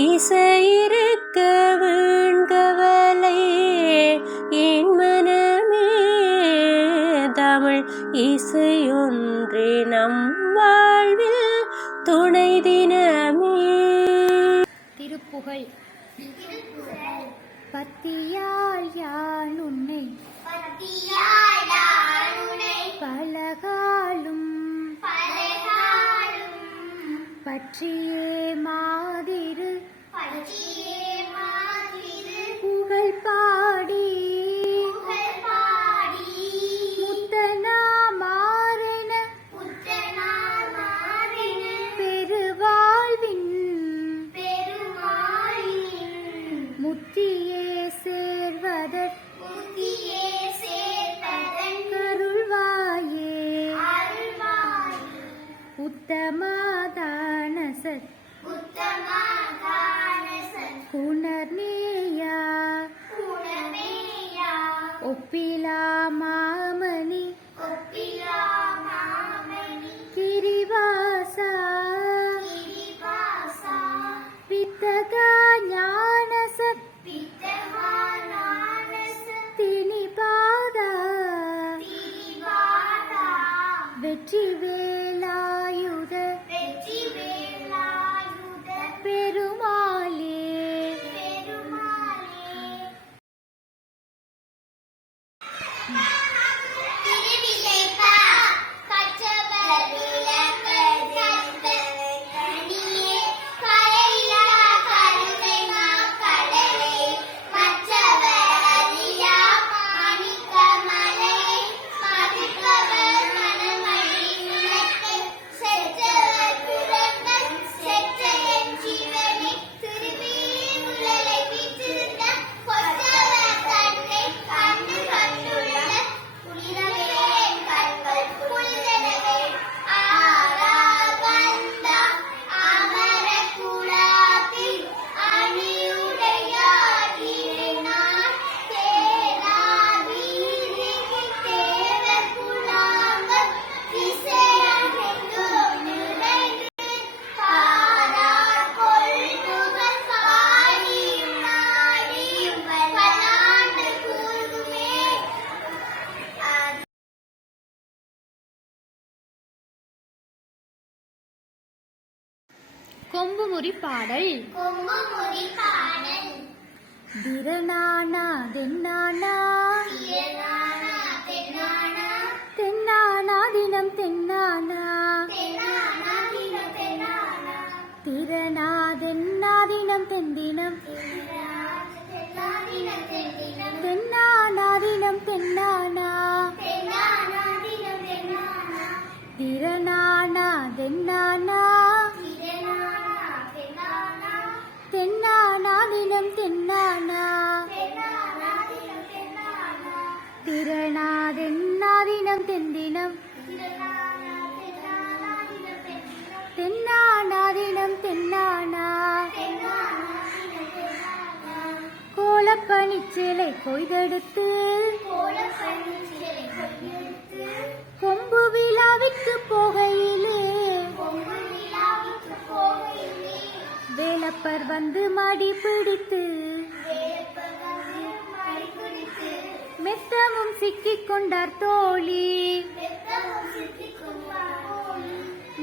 இசையிருக்க வீண்கவலை என் மனமே தமிழ் இசையொன்றே நம் வாழ்வில் துணை தினமே. திருப்புகழ். பத்தியால் யான் உன்னை பலகாலும் பற்றியே மாதிரு புகழ் பாடி முத்தனா மாறென பெருவாழ்வின் முத்தியே சேர்வதற் கருள்வாயே உத்தமாதான சத் புனர்நேயா ஒப்பிலா மாமணி கிரிவாசா வித்தகா ஞானசத் திணிபாதா வெற்றி வேலாயுத பெருமாளே. கொம்புமுறி பாடல். திரணானா தென்னானா தென்னானா தினம் தென்னானா திரணா தென்னா தினம் தென்தினம் தென்னானா தினம் தென்னானா திரணானா தென்னானா தென்னானா தினம் தென்னானா திரணா தென்னா தினம் தென்தினம் தென்னானா தினம் தென்னானா கோலப்பனிச்சிலை கொய்தெடுத்து கொம்பு விழாவிற்கு போகையிலே வேலப்பர் வந்து மடி பிடித்து மெத்தமும் சிக்கிக் கொண்டார் தோழி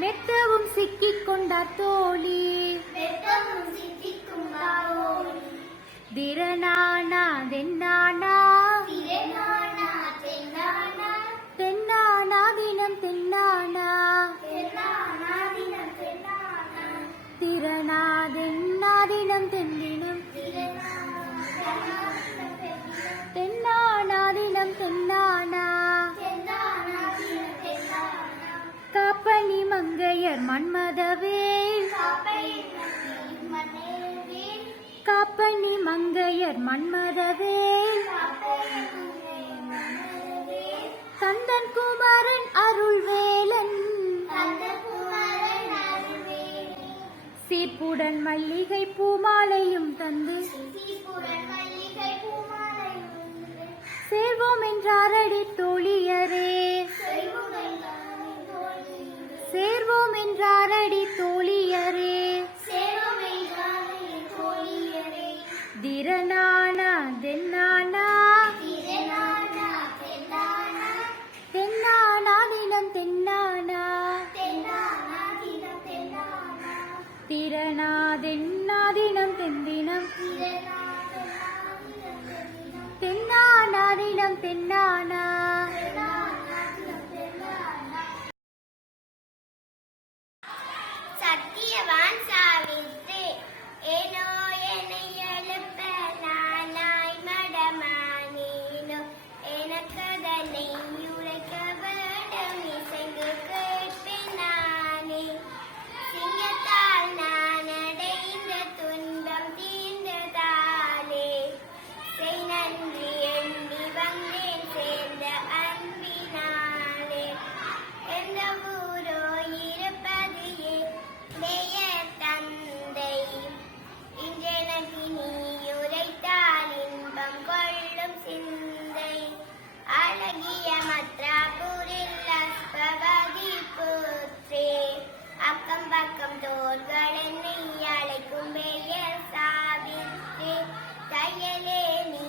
மெத்தவும் சிக்கிக் கொண்டார் தோழி திரணானா தென்னானா தென்னானா தினம் தென்னானா திரணா தென்னா தினம் தென்தினம் தென்னானா தினம் தென்னானா காப்பனி மங்கையர் மன்மதவேல் காப்பனி மங்கையர் மன்மதவேல் கந்தன் குமாரன் அருள்வேலன் சீப்புடன் மல்லிகை பூமாலையும் தந்து சேர்வோம் என்றாரடி தோழியரே சேர்வோம் என்றாரடி தோழியரே திறனாதென்னாதினம் தென்தினம் தென்னானாதினம் தென்னானா சத்தியவான் சாவித்து ஏனோ என்னை எழுப்ப நானாய் மடமானேனோ எனக்கதனை உரைக்க வேண்டும் இசைந்து கேட்பேன் நானே சிங்கத்தால் நான் அடைந்த துன்பம் தீர்ந்ததாலே செய் நன்றி எண்ணி வந்தேன் சேர்ந்த அன்பினாலே எந்த ஊரோ இருப்பது பெயர் தந்தை இன்றெனக்கு நீ உரைத்தால் இன்பம் கொள்ளும் சிந்தை அழகிய மத்ராபூரில் அஸ்பவதி புத்ரே அக்கம் பக்கம் தோர்கள் என்னை அழைக்கும் பெயர் சாவித்ரே தையலே நீ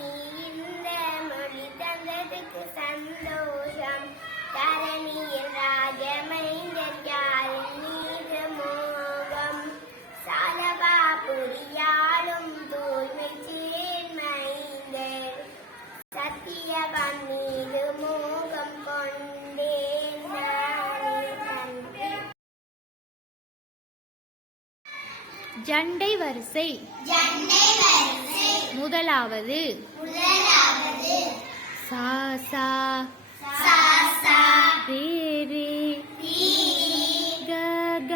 இந்த மொழி தந்ததுக்கு சந்தோஷம் தரணியில் ராஜமைந்தர் யாரின் மீது மோகம் சாலவா புரியாலும் தூய்மை சீர்மைந்தர் சத்தியவான் மீது மோகம் கொண்டேன் நானே நன்றி. ஜண்டை வரிசை முதலாவது சா சா ரே ரே க க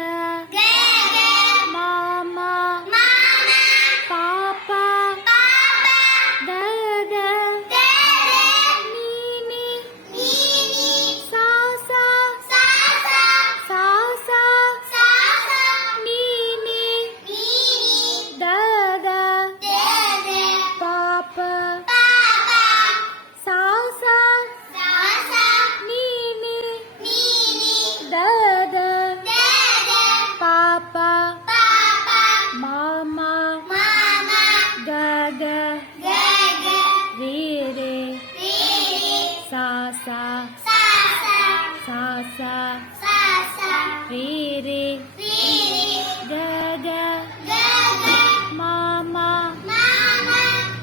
மாமா பாப்பா த த நீ நீ சா சா சா சா நீ நீ த த பாப்பா சா சா நீ நீ த த பாப்பா மாமா க க ரே ரே சா சா ரே ரே க க மாமா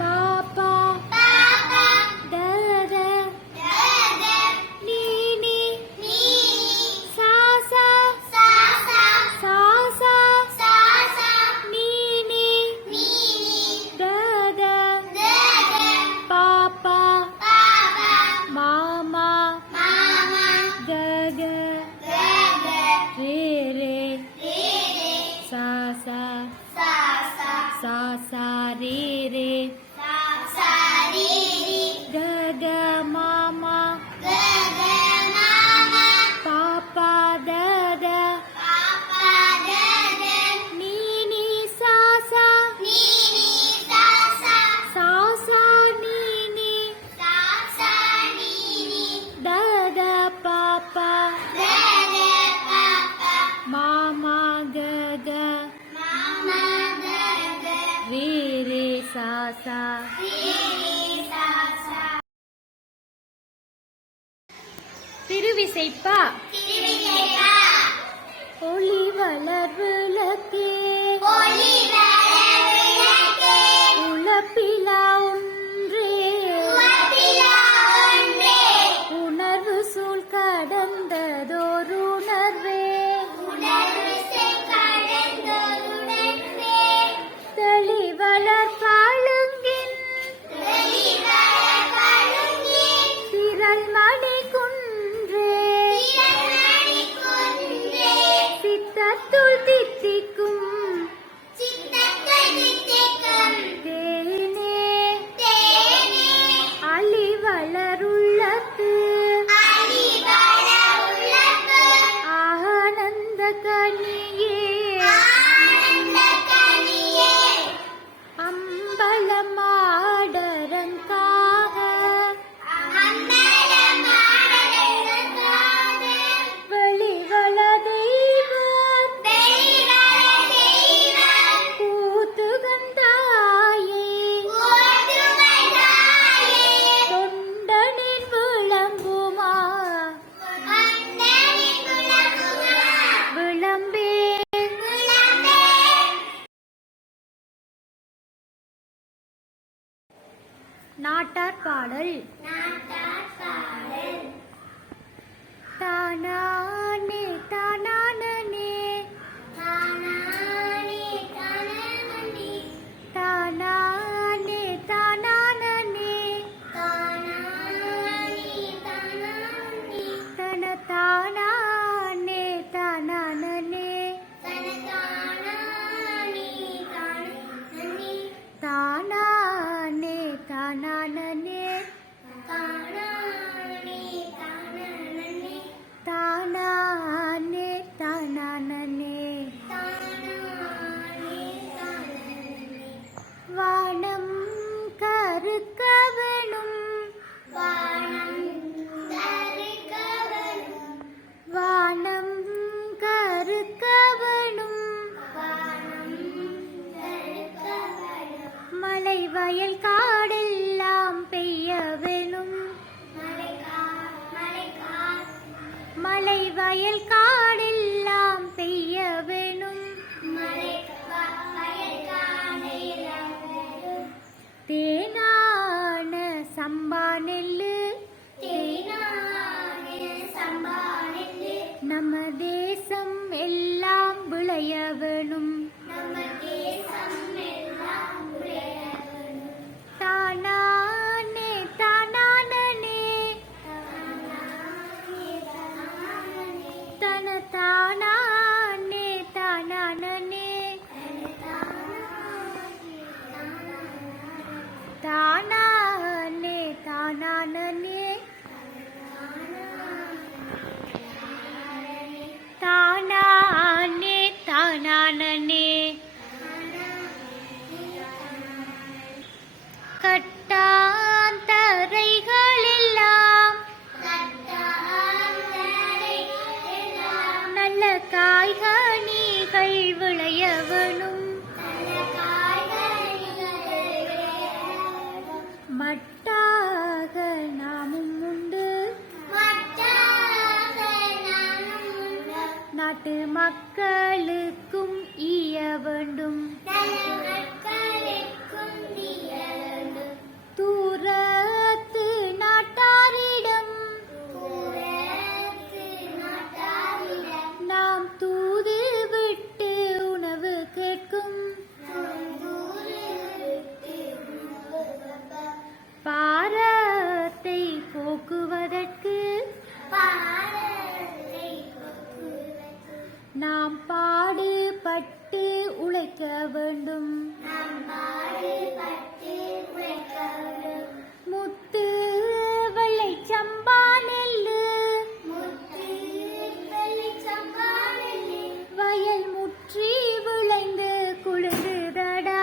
பாப்பா த த நீ நீ சா சா நீ நீ த த பாப்பா மாமா க க ரே ரே சா சா ரே ரே க க மாமா பாப்பா த த நீ நீ சா சா நீ நீ த த பாப்பா மாமா க க ரே ரே சா சா திருவிசைப்பா ஒளி வளர் விளக்கே உலப்பிலா ஒன்றே உணர்வு சூழ் கடந்ததோர் உணர்வே தெளிவளர் பாழுங்கின் திரள் மணி குன்றே சித்தத்துள் தித்திக்கும் நாட்டார் பாடல். தானானே தானானே தானானே தானானே தானானே தானானே தானானே தானானே தன தானானே தானானே தனதானானே தானானே தானானே தானானே தானானே தானானே தானானே தானானே தானானே தானானே வானம் கருக்கவனும் வானம் தரிக்கவனும் வானம் கருக்கவனும் வானம் தரிக்கவனும் மலை வயல் காடெல்லாம் பெய்யவெனும் மலை வயல் காடெல்லாம் பெய்யவெனும் தேனான சம்பா நெல்லு நம்ம தேசம் எல்லாம் விளையவனும் தானானே தானானே தன தானானே தானானே தானானே தானானே தானானே தானானே கட்டாந்தரைகளெல்லாம் நல்ல காய்கனிகள் விளையவனும் மட்டாக நாமும் உண்டு நாட்டு மக்களுக்கும் ஈய வேண்டும் தூரத்து நாட்டாரிடம் நாம் தூது விட்டு உணவு கேட்கும் பாரத்தை போக்குவதற்கு நாம் பாடுபட்டு உழைக்க வேண்டும் முத்து வெள்ளை சம்பா நெல்லு வயல் முற்றி விளைந்து குலுங்குதடா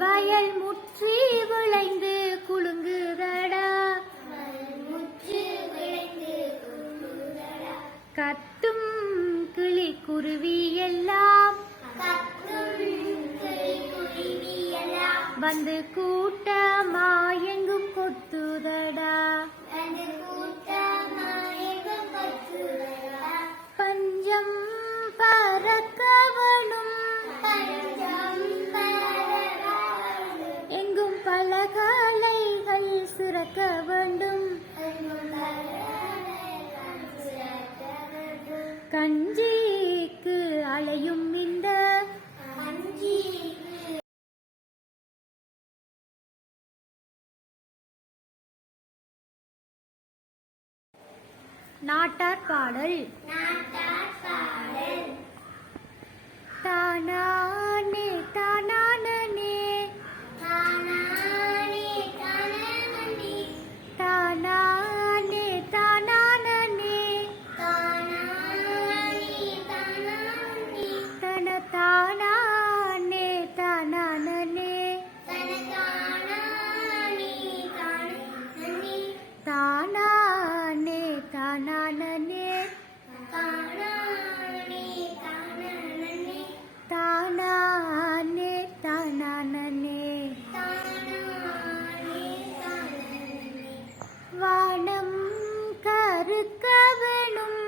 வயல் முற்றி விளைந்து குலுங்குதடா கத்தும் கிளி குருவி எல்லாம் வந்து கூட்டமா எங்கும் கொத்துதடா பஞ்சம் பறக்கவனும் எங்கும் பல கலைகள் சுரக்க வேண்டும் கஞ்சிக்கு அலையும் இந்த நாட்டார் பாடல். தானானே தானானே தானானே தானானே தன தானானே தானானே தானானே தானானே தானானே தானானே வானம் கருக்கவனும்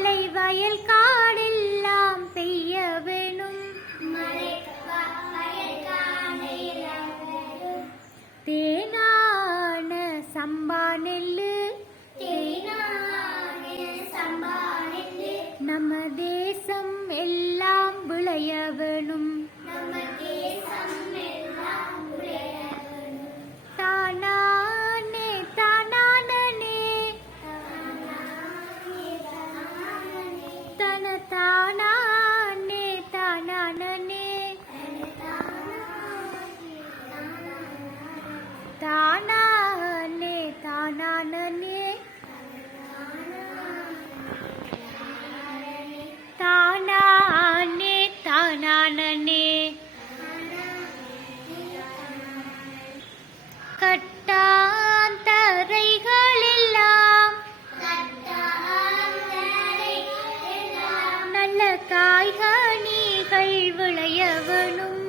மலை வயல் காடெல்லாம் பெய்ய வேணும் மலை வயல் காடெல்லாம் தேனான சம்பா நெல்லு தேனான சம்பா நெல்லு நம்ம தேசம் எல்லாம் விளைய வேணும் நம்ம தேசம் எல்லாம் விளைய வேணும் தானானே தானானே தன தானானே தானானே தானானே தானானே தானானே தானானே கட்டாந்தரைகளெல்லாம் நல்ல காய்கனிகள் விளைய வேணும்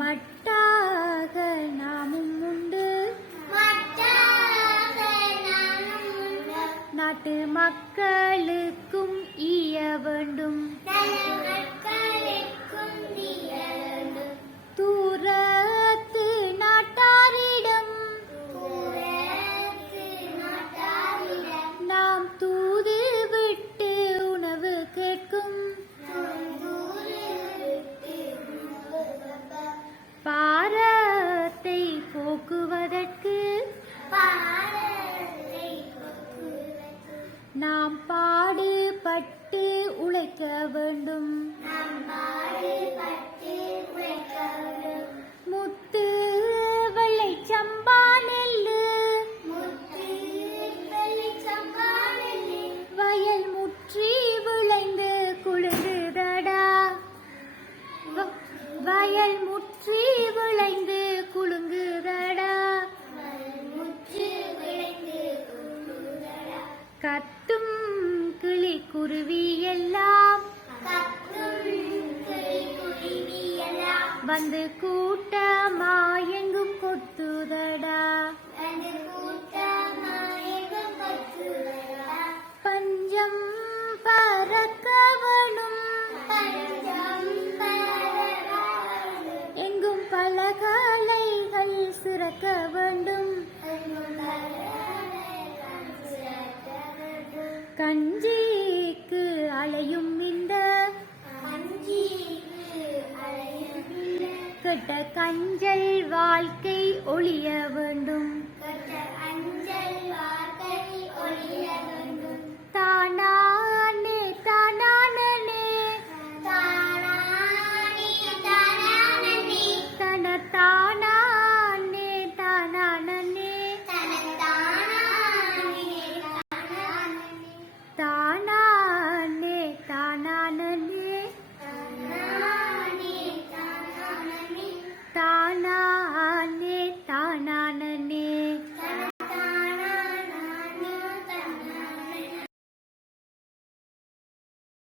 மட்டாக நாமும் உண்டு நாட்டு மக்களுக்கும் ஈய வேண்டும் தூரத்து நாட்டாரிடம் நாம் தூது விட்டு உணவு கேட்கும் பாரத்தை போக்குவதற்கு நாம் பாடுபட்டு உழைக்க வேண்டும் முத்து வெள்ளை சம்பா நெல்லு வயல் முற்றி விளைந்து குலுங்குதடா வயல் முற்றி விளைந்து குலுங்குதடா கத்தும் கிளி குருவி எல்லாம் வந்து கூட்டமா எங்கும் கொத்துதடா பஞ்சம் பறக்க வேணும் எங்கும் பல கலைகள் சிறக்க வேண்டும் கஞ்சிக்கு அலையும் இந்த கெட்ட கஞ்சல் வாழ்க்கை ஒளிய வேண்டும்